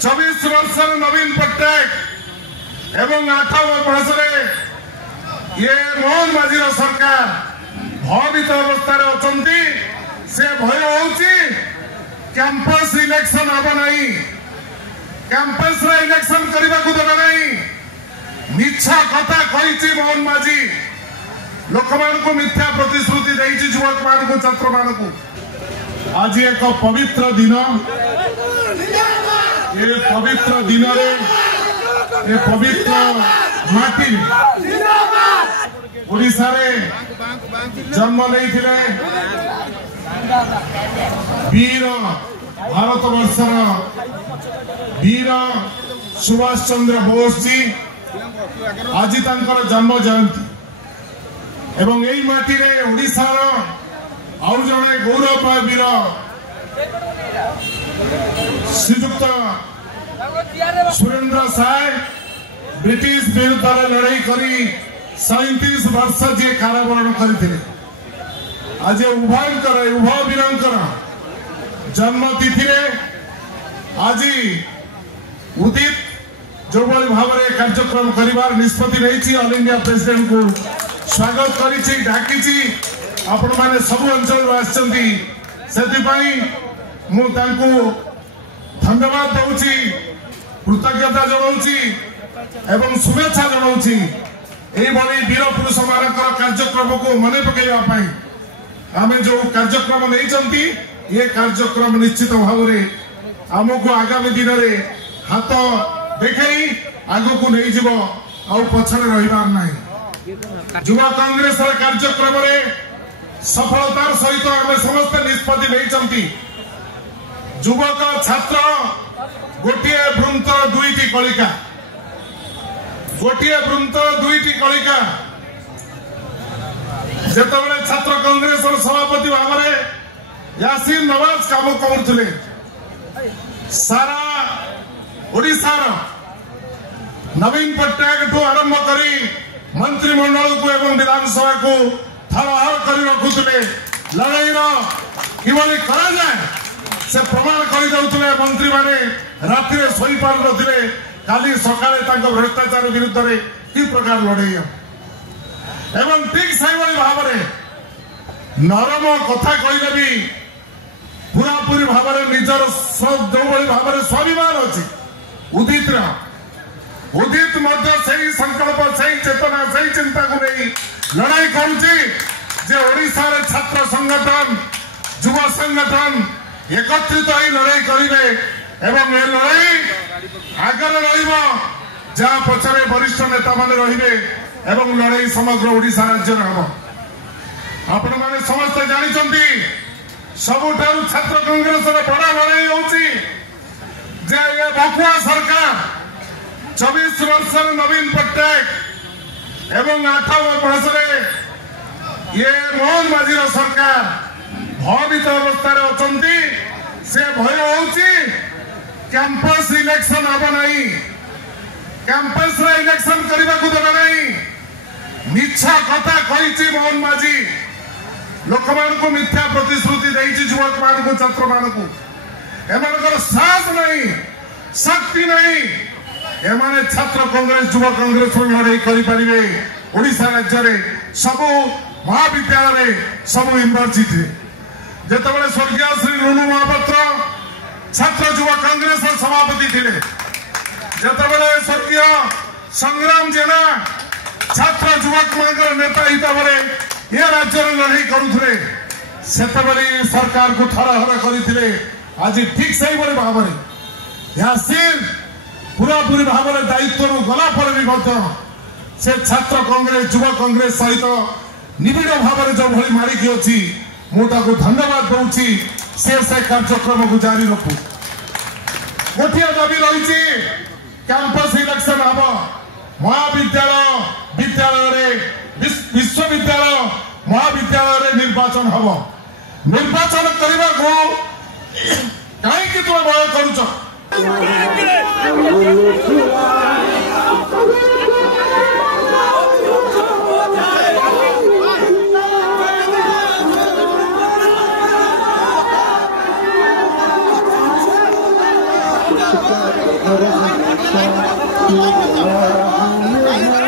24 वर्षर नवीन पट्टनायक एवं 8 वर्ष ये मोहन माझी सरकार भयभीत अवस्था अच्छा से भय होची कैंपस इलेक्शन हम नहीं कैंपस रे इलेक्शन करने को देवे नहीं मिछा कथा कही मोहन माझी लोक मान को मिथ्या प्रतिश्रुति देइछि युवक मान को छात्र मान को आज एक पवित्र दिन ये पवित्र दिन रे ये पवित्र माटी ओडिशा रे जन्म लेथिले वीर भारत वर्षर वीर सुभाष चंद्र बोस जी आज तांकर जन्म जयंती एवं यही माटी रे ओडिशार आउ जड़े गौरवमय वीर श्रीजुक्त सुरेंद्र साय ब्रिटिश विरुद्ध लड़ाई करी 37 वर्ष जी कारावरण करते आज उभय वीरंकर जन्म तिथि आज उदित जो भाव में कार्यक्रम कर निष्पत्ति नहीं ऑल इंडिया प्रेसिडेंट को स्वागत करी डाकी आपण मैंने सब अंचल आसचंती मु धन्यवाद दूची कृतज्ञता जनाऊँची एवं शुभेच्छा जनाऊँची यही वीर पुरुष मान कार्यक्रम को मन पकड़ा आम जो कार्यक्रम नहीं ये कार्यक्रम निश्चित भाव में आमको आगामी दिन में हाथ देखई आग को नहीं जीव आ पछरे रहिबार नहीं युवा कांग्रेस कार्यक्रम सफलतार सहित आम समस्त निष्पत्ति नहीं युवक छात्र गोटे वृंत दुईटी कलिका गोटे वृंत दुईटी कलिका जेतबेले छात्र कांग्रेस सभापति भाव में यासीर नवाज काम करते सारा ओडिशार नवीन पट्टनायक ठू आरंभ करी मंत्रिमंडल को एवं विधानसभा को थरहर कर रखुले लड़ाई किभली करा जाए से प्रमाण कर मंत्री माने राति शोई पार नथिले काली सकाळे भ्रष्टाचार विरुद्ध में कि प्रकार लड़ाई एवं ठीक से भाव में नरम कथा कहले भी पूरापूरी भाव में निजर जो भाव में स्वाभिमान अच्छी उदित उदित सही संकल्प सही चेतना सही चिंता को नहीं लड़ाई करुच्चा छात्र संगठन युवा संगठन एकत्रित हो लड़ाई करेंगे एवं ये लड़ाई आगे रहा पछरे वरिष्ठ नेता माने रहिबे एवं लड़ाई समग्र ओडिशा राज्य हम आपण माने समस्त जानी सबुठारु छात्र कांग्रेस बड़ा लड़ाई होची जे ये बकुआ सरकार 24 वर्षर नवीन पट्टनायक एवं 8 वर्ष ये मोहन माझी सरकार भयभीत अवस्था अच्छा से भय होची कैंपस इलेक्शन हम नहीं कैंपस रे इलेक्शन करने को देवे नहीं मिछा कथा कही मोहन माझी लोक मान को मिथ्या प्रतिश्रुति देइछि युवक मान को छात्र मान को एमानकर साहस नहीं शक्ति नहीं एमाने छात्र कांग्रेस युवा कांग्रेस लड़ाई करें ओडिशा राज्य में सब महाविद्यालय सब यूनिवर्सिटी जितेबाला स्वर्गीय श्री रुनु महापात्र छात्र युवा कांग्रेस सभापति थे जितेबाला स्वर्गीय संग्राम जेना छात्र युवक मान नेता हिसाब से ये राज्य में लड़ाई करुले सरकार को थरहर करते आज ठीक से भाव में यासीर पूरापूरी भाव में दायित्व गला पर भी से छात्र कांग्रेस युवा कांग्रेस सहित निबिड़ भाव में जो भाई मारिकी अच्छी मुझे धन्यवाद दूसरी से कार्यक्रम को जारी रखू गोटे दाबी रही कैंपस इलेक्शन हम महाविद्यालय विद्यालय विश्वविद्यालय महाविद्यालय निर्वाचन हम निर्वाचन करने को कहीं तुम भय करुच Thank you.